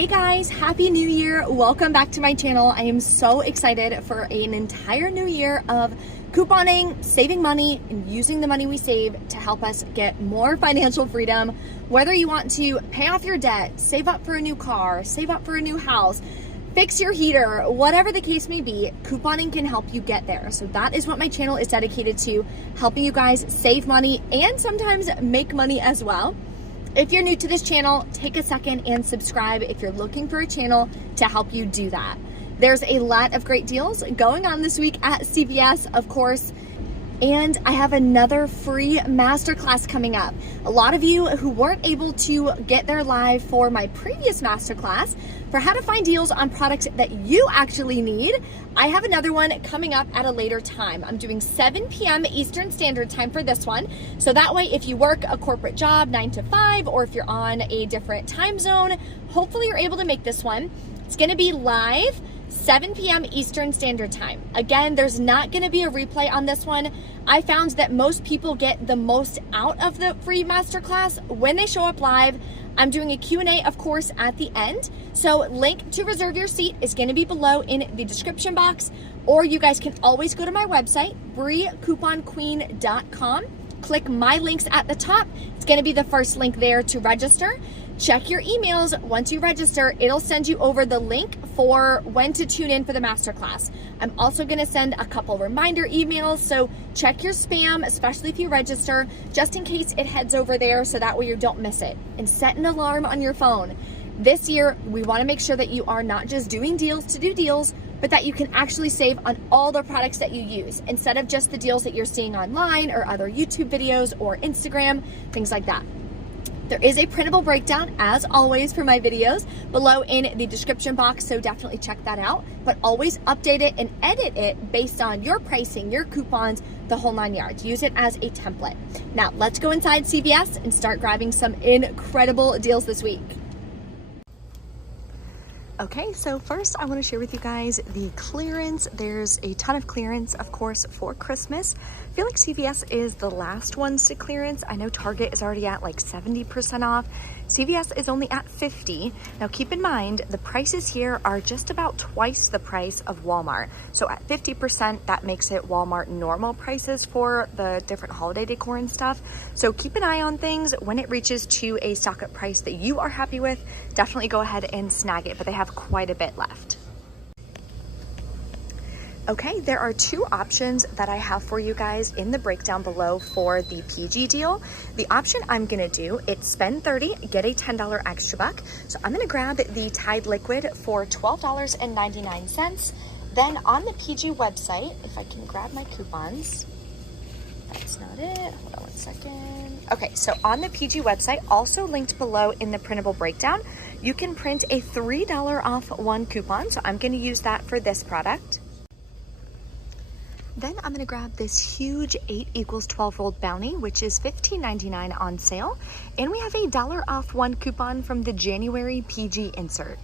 Hey guys, happy new year. Welcome back to my channel. I am so excited for an entire new year of couponing, saving money, and using the money we save to help us get more financial freedom. Whether you want to pay off your debt, save up for a new car, save up for a new house, fix your heater, whatever the case may be, couponing can help you get there. So that is what my channel is dedicated to, helping you guys save money and sometimes make money as well. If you're new to this channel, take a second and subscribe if you're looking for a channel to help you do that. There's a lot of great deals going on this week at CVS, of course, and I have another free masterclass coming up. A lot of you who weren't able to get there live for my previous masterclass for how to find deals on products that you actually need, I have another one coming up at a later time. I'm doing 7 p.m. Eastern Standard Time for this one. So that way, if you work a corporate job 9 to 5, or if you're on a different time zone, hopefully you're able to make this one. It's gonna be live 7 p.m. Eastern Standard Time. Again, there's not gonna be a replay on this one. I found that most people get the most out of the free masterclass when they show up live. I'm doing a Q&A, of course, at the end. So link to reserve your seat is gonna be below in the description box, or you guys can always go to my website, briecouponqueen.com. Click my links at the top. It's gonna be the first link there to register. Check your emails. Once you register, it'll send you over the link for when to tune in for the masterclass. I'm also gonna send a couple reminder emails, so check your spam, especially if you register, just in case it heads over there so that way you don't miss it. And set an alarm on your phone. This year, we wanna make sure that you are not just doing deals to do deals, but that you can actually save on all the products that you use, instead of just the deals that you're seeing online or other YouTube videos or Instagram, things like that. There is a printable breakdown, as always, for my videos below in the description box, so definitely check that out. But always update it and edit it based on your pricing, your coupons, the whole 9 yards. Use it as a template. Now, let's go inside CVS and start grabbing some incredible deals this week. Okay, so first I want to share with you guys the clearance. There's a ton of clearance, of course, for Christmas. I feel like CVS is the last ones to clearance. I know Target is already at like 70% off. CVS is only at 50. Now keep in mind, the prices here are just about twice the price of Walmart. So at 50%, that makes it Walmart normal prices for the different holiday decor and stuff. So keep an eye on things. When it reaches to a stock up price that you are happy with, definitely go ahead and snag it, but they have quite a bit left. Okay, there are two options that I have for you guys in the breakdown below for the PG deal. The option I'm gonna do, it's spend 30, get a $10 extra buck. So I'm gonna grab the Tide Liquid for $12.99. Then on the PG website, if I can grab my coupons, that's not it, hold on one second. Okay, so on the PG website, also linked below in the printable breakdown, you can print a $3 off one coupon. So I'm gonna use that for this product. Then I'm gonna grab this huge 8 equals 12 rolled bounty, which is $15.99 on sale. And we have a $1 off one coupon from the January PG insert.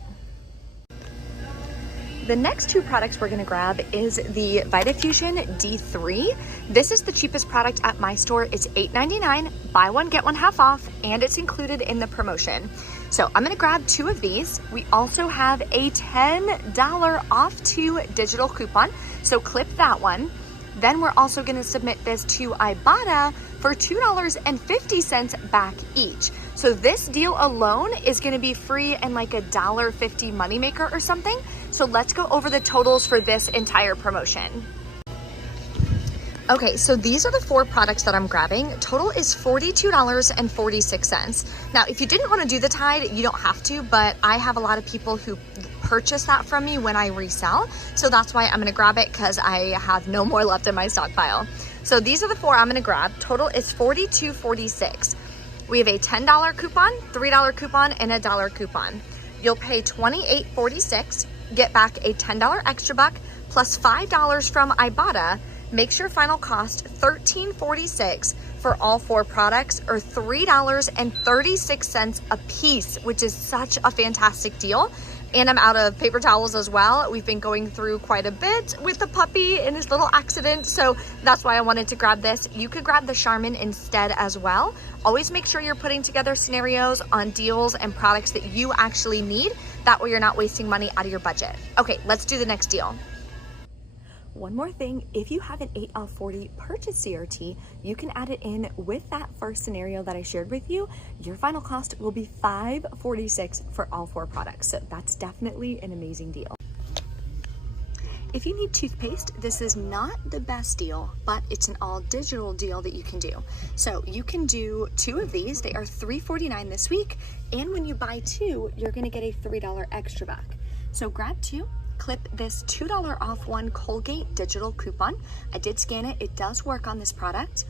The next two products we're gonna grab is the Vitafusion D3. This is the cheapest product at my store. It's $8.99, buy one, get one half off, and it's included in the promotion. So I'm gonna grab 2 of these. We also have a $10 off 2 digital coupon, so clip that one. Then we're also gonna submit this to Ibotta for $2.50 back each. So this deal alone is gonna be free and like a $1.50 moneymaker or something. So let's go over the totals for this entire promotion. Okay, so these are the 4 products that I'm grabbing. Total is $42.46. Now, if you didn't want to do the Tide, you don't have to, but I have a lot of people who purchase that from me when I resell. So that's why I'm gonna grab it, because I have no more left in my stockpile. So these are the 4 I'm gonna grab. Total is $42.46. We have a $10 coupon, $3 coupon, and a $1 coupon. You'll pay $28.46, get back a $10 extra buck, plus $5 from Ibotta, makes your final cost $13.46 for all 4 products, or $3.36 a piece, which is such a fantastic deal. And I'm out of paper towels as well. We've been going through quite a bit with the puppy and his little accident, so that's why I wanted to grab this. You could grab the Charmin instead as well. Always make sure you're putting together scenarios on deals and products that you actually need, That way you're not wasting money out of your budget. Okay, let's do the next deal. One more thing, if you have an 8 off 40 purchase CRT, you can add it in with that first scenario that I shared with you. Your final cost will be $5.46 for all 4 products. So that's definitely an amazing deal. If you need toothpaste, this is not the best deal, but it's an all digital deal that you can do. So you can do 2 of these. They are $3.49 this week. And when you buy 2, you're gonna get a $3 extra back. So grab 2. Clip this $2 off 1 Colgate digital coupon. I did scan it. It does work on this product.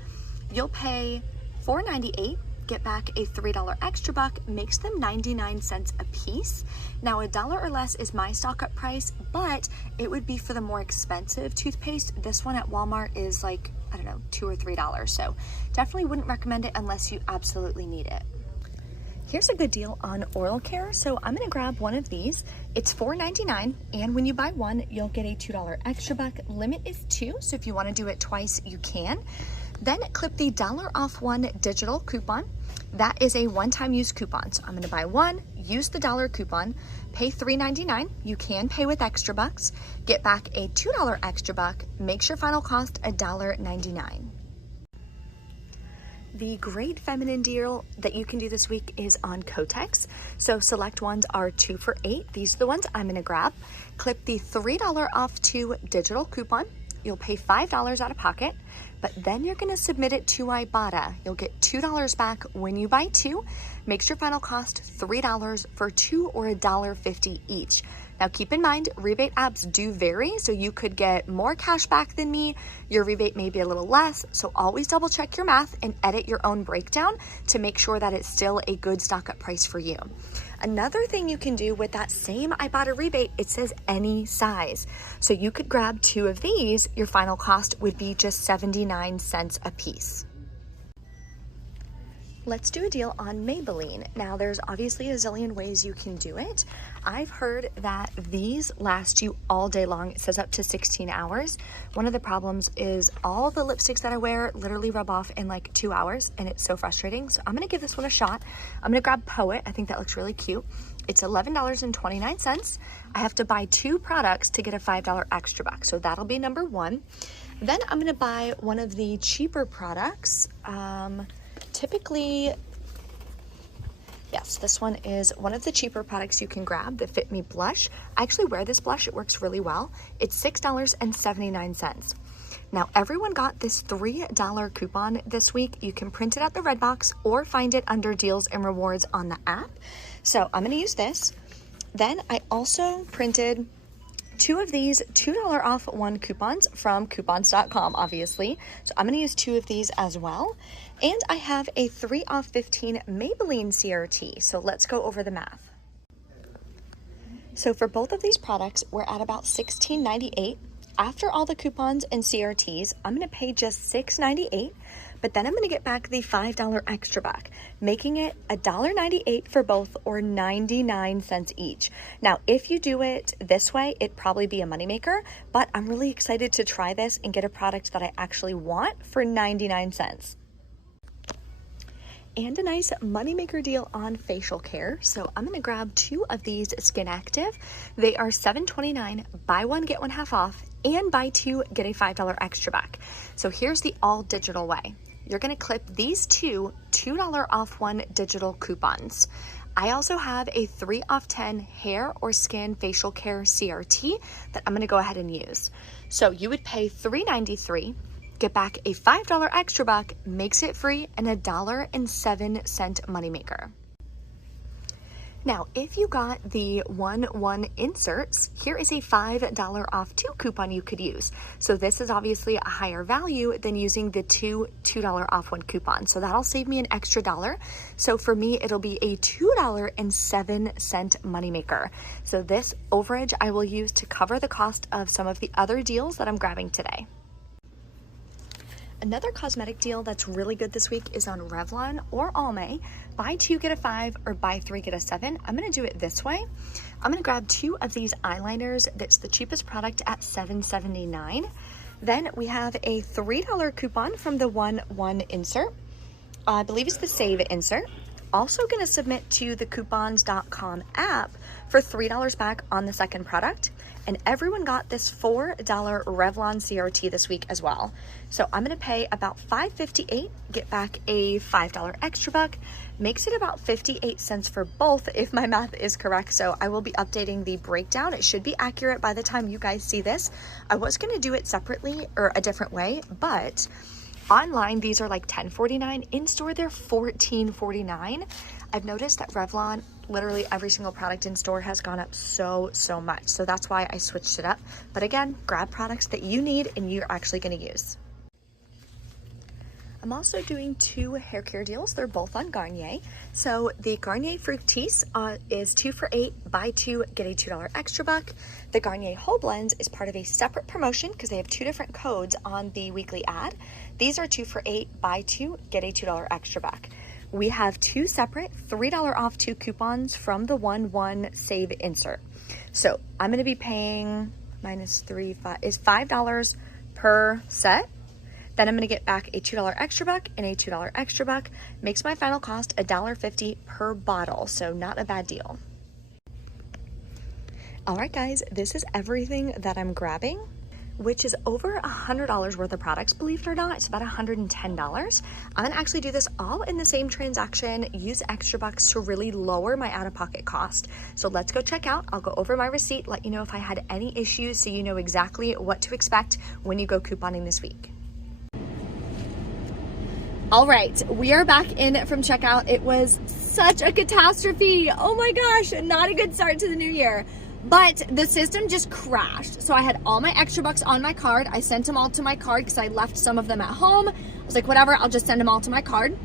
You'll pay $4.98, get back a $3 extra buck, makes them 99 cents a piece. Now $1 or less is my stock up price, but it would be for the more expensive toothpaste. This one at Walmart is like, I don't know, $2 or $3. So definitely wouldn't recommend it unless you absolutely need it. Here's a good deal on oral care. So I'm gonna grab one of these. It's $4.99, and when you buy one, you'll get a $2 extra buck. Limit is 2, so if you wanna do it twice, you can. Then clip the $1 off 1 digital coupon. That is a one-time use coupon. So I'm gonna buy 1, use the $1 coupon, pay $3.99. You can pay with extra bucks, get back a $2 extra buck, makes your final cost $1.99. The great feminine deal that you can do this week is on Kotex. So select ones are 2 for $8. These are the ones I'm gonna grab. Clip the $3 off 2 digital coupon. You'll pay $5 out of pocket, but then you're gonna submit it to Ibotta. You'll get $2 back when you buy 2. Makes your final cost $3 for 2 or $1.50 each. Now keep in mind, rebate apps do vary, so you could get more cash back than me. Your rebate may be a little less, so always double check your math and edit your own breakdown to make sure that it's still a good stock up price for you. Another thing you can do with that same Ibotta rebate, it says any size. So you could grab 2 of these, your final cost would be just 79 cents a piece. Let's do a deal on Maybelline. Now there's obviously a zillion ways you can do it. I've heard that these last you all day long. It says up to 16 hours. One of the problems is all the lipsticks that I wear literally rub off in like 2 hours, and it's so frustrating. So I'm gonna give this one a shot. I'm gonna grab Poet. I think that looks really cute. It's $11.29. I have to buy 2 products to get a $5 extra buck. So that'll be number 1. Then I'm gonna buy one of the cheaper products. Typically, yes, this one is one of the cheaper products you can grab, the Fit Me blush. I actually wear this blush, it works really well. It's $6.79. Now, everyone got this $3 coupon this week. You can print it at the red box or find it under deals and rewards on the app. So I'm gonna use this. Then I also printed 2 of these $2 off 1 coupons from coupons.com, obviously. So I'm gonna use 2 of these as well. And I have a 3 off 15 Maybelline CRT. So let's go over the math. So for both of these products, we're at about $16.98. After all the coupons and CRTs, I'm gonna pay just $6.98, but then I'm gonna get back the $5 extra back, making it $1.98 for both, or 99 cents each. Now, if you do it this way, it'd probably be a moneymaker, but I'm really excited to try this and get a product that I actually want for 99 cents. And a nice moneymaker deal on facial care. So I'm gonna grab 2 of these Skin Active. They are $7.29, buy 1, get 1 half off, and buy 2, get a $5 extra back. So here's the all digital way. You're gonna clip these 2 $2 off 1 digital coupons. I also have a 3 off 10 hair or skin facial care CRT that I'm gonna go ahead and use. So you would pay $3.93, get back a $5 extra buck, makes it free, and $1.07 moneymaker. Now, if you got the 1-1 inserts, here is a $5 off 2 coupon you could use. So this is obviously a higher value than using the 2 $2 off 1 coupon. So that'll save me an extra $1. So for me, it'll be a $2.07 moneymaker. So this overage I will use to cover the cost of some of the other deals that I'm grabbing today. Another cosmetic deal that's really good this week is on Revlon or Almay. Buy 2, get a 5, or buy 3, get a 7. I'm gonna do it this way. I'm gonna grab 2 of these eyeliners. That's the cheapest product at $7.79. Then we have a $3 coupon from the 1-1 insert. I believe it's the Save insert. Also going to submit to the coupons.com app for $3 back on the second product. And everyone got this $4 Revlon CRT this week as well. So I'm going to pay about $5.58, get back a $5 extra buck, makes it about 58 cents for both if my math is correct. So I will be updating the breakdown. It should be accurate by the time you guys see this. I was going to do it separately or a different way, but online, these are like $10.49. In store, they're $14.49. I've noticed that Revlon, literally every single product in store has gone up so much. So that's why I switched it up. But again, grab products that you need and you're actually going to use. I'm also doing 2 hair care deals. They're both on Garnier. So the Garnier Fructis is 2 for $8, buy 2, get a $2 extra buck. The Garnier Whole Blends is part of a separate promotion because they have 2 different codes on the weekly ad. These are 2 for $8, buy 2, get a $2 extra buck. We have 2 separate $3 off 2 coupons from the 1 save insert. So I'm going to be paying minus 3, 5 is $5 per set. Then I'm going to get back a $2 extra buck and a $2 extra buck. Makes my final cost $1.50 per bottle, so not a bad deal. All right, guys, this is everything that I'm grabbing, which is over $100 worth of products, believe it or not. It's about $110. I'm gonna actually do this all in the same transaction, use extra bucks to really lower my out-of-pocket cost. So let's go check out. I'll go over my receipt, let you know if I had any issues so you know exactly what to expect when you go couponing this week. All right, we are back in from checkout. It was such a catastrophe. Oh my gosh, not a good start to the new year. But the system just crashed. So I had all my extra bucks on my card. I sent them all to my card because I left some of them at home. I was like, whatever, I'll just send them all to my card.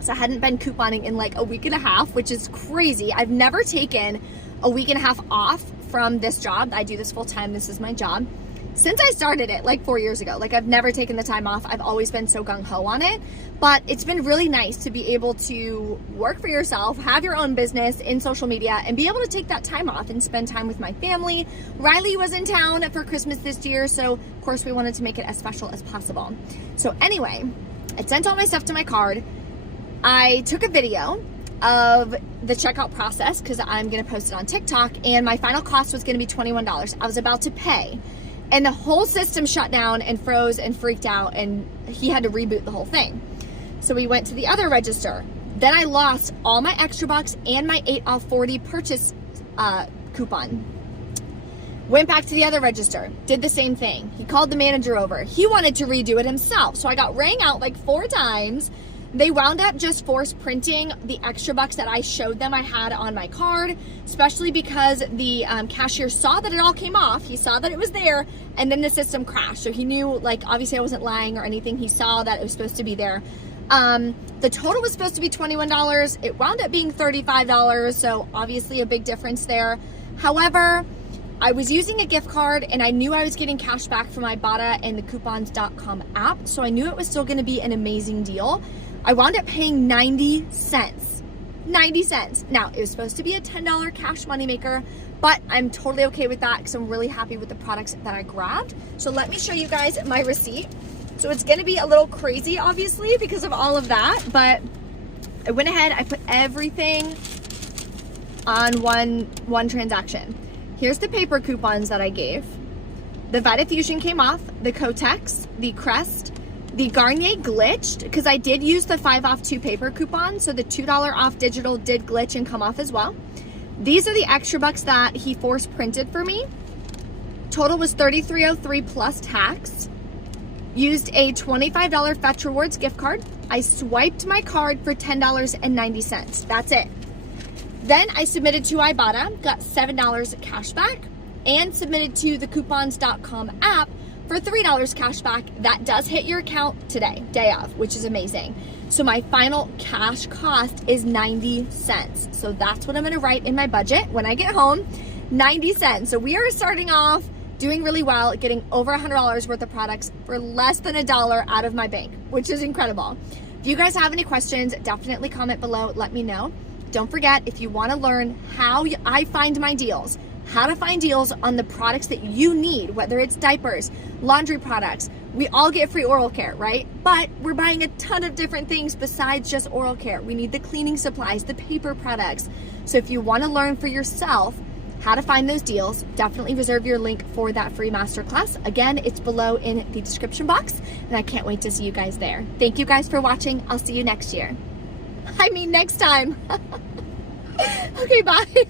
So I hadn't been couponing in like a week and a half, which is crazy. I've never taken a week and a half off from this job. I do this full time. This is my job. Since I started it like 4 years ago, like I've never taken the time off. I've always been so gung-ho on it, but it's been really nice to be able to work for yourself, have your own business in social media, and be able to take that time off and spend time with my family. Riley was in town for Christmas this year, so of course we wanted to make it as special as possible. So anyway, I sent all my stuff to my card. I took a video of the checkout process because I'm gonna post it on TikTok, and my final cost was gonna be $21. I was about to pay. And the whole system shut down and froze and freaked out, and he had to reboot the whole thing. So we went to the other register. Then I lost all my extra bucks and my 8 off 40 purchase coupon. Went back to the other register, did the same thing. He called the manager over. He wanted to redo it himself. So I got rang out like 4 times. They wound up just force printing the extra bucks that I showed them I had on my card, especially because the cashier saw that it all came off. He saw that it was there, and then the system crashed. So he knew, like, obviously I wasn't lying or anything. He saw that it was supposed to be there. The total was supposed to be $21. It wound up being $35, so obviously a big difference there. However, I was using a gift card and I knew I was getting cash back from Ibotta and the coupons.com app, so I knew it was still gonna be an amazing deal. I wound up paying 90 cents. 90 cents. Now, it was supposed to be a $10 cash moneymaker, but I'm totally okay with that because I'm really happy with the products that I grabbed. So let me show you guys my receipt. So it's gonna be a little crazy, obviously, because of all of that, but I went ahead, I put everything on one transaction. Here's the paper coupons that I gave. The Vitafusion came off, the Kotex, the Crest, the Garnier glitched because I did use the 5 off 2 paper coupon, so the $2 off digital did glitch and come off as well. These are the extra bucks that he force printed for me. Total was $33.03 plus tax. Used a $25 Fetch Rewards gift card. I swiped my card for $10.90. That's it. Then I submitted to Ibotta, got $7 cash back, and submitted to the coupons.com app for $3 cash back. That does hit your account today, day of, which is amazing. So my final cash cost is 90 cents. So that's what I'm gonna write in my budget when I get home, 90 cents. So we are starting off doing really well, getting over $100 worth of products for less than $1 out of my bank, which is incredible. If you guys have any questions, definitely comment below, let me know. Don't forget, if you wanna learn how I find my deals, how to find deals on the products that you need, whether it's diapers, laundry products, We all get free oral care, right? But we're buying a ton of different things besides just oral care. We need the cleaning supplies, the paper products. So if you want to learn for yourself how to find those deals, definitely reserve your link for that free masterclass. Again, it's below in the description box, and I can't wait to see you guys there. Thank you guys for watching. I'll see you next year. I mean, next time. Okay, bye.